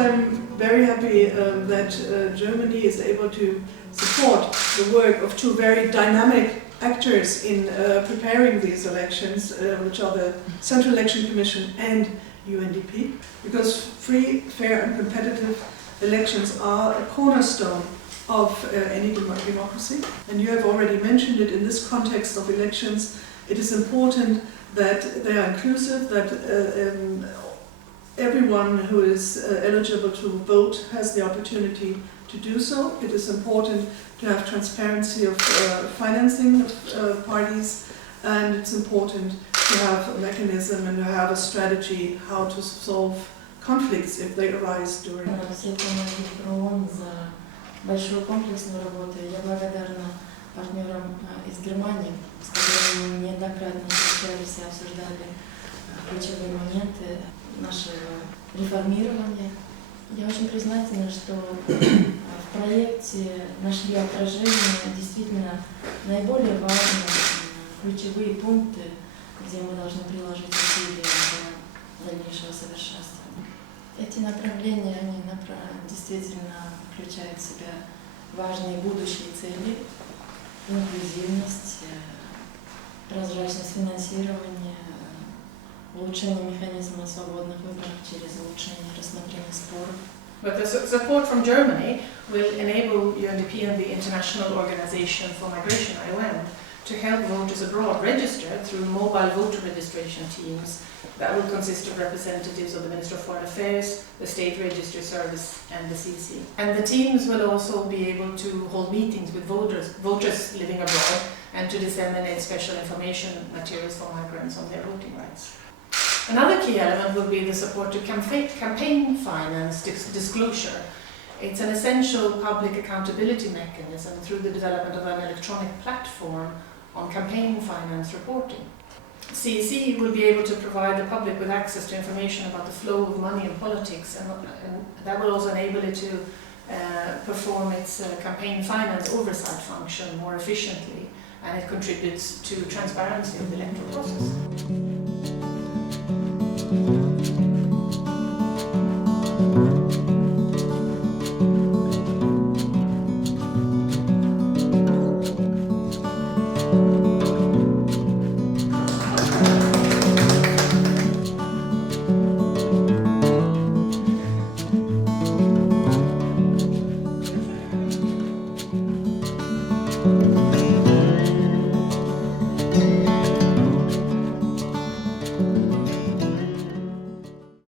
why I'm very happy that Germany is able to support the work of two very dynamic actors in preparing these elections, which are the Central Election Commission and UNDP, because free, fair and competitive elections are a cornerstone of any democracy. And you have already mentioned it in this context of elections. It is important that they are inclusive, that everyone who is eligible to vote has the opportunity to do so. It is important to have transparency of financing of parties, and it's important to have a mechanism and to have a strategy how to solve conflicts if they arise during it. ПРООН за большую комплексную работу. Я благодарна партнерам из Германии, с которыми мы неоднократно встречались и обсуждали ключевые моменты нашего реформирования. Я очень признательна, что в проекте нашли отражение действительно наиболее важные ключевые пункты, где мы должны приложить усилия для дальнейшего совершенствования. Эти направления, они действительно включают в себя важные будущие цели: инклюзивность, прозрачность финансирования, улучшение механизма свободных выборов через улучшение рассмотрения споров. But the support from Germany will enable UNDP and the International Organization for Migration, IOM, to help voters abroad register through mobile voter registration teams that will consist of representatives of the Ministry of Foreign Affairs, the State Register Service and the CC. And the teams will also be able to hold meetings with voters living abroad and to disseminate special information materials for migrants on their voting rights. Another key element will be the support to campaign finance disclosure. It's an essential public accountability mechanism through the development of an electronic platform on campaign finance reporting. CEC will be able to provide the public with access to information about the flow of money in politics, and that will also enable it to perform its campaign finance oversight function more efficiently, and it contributes to transparency of the electoral process.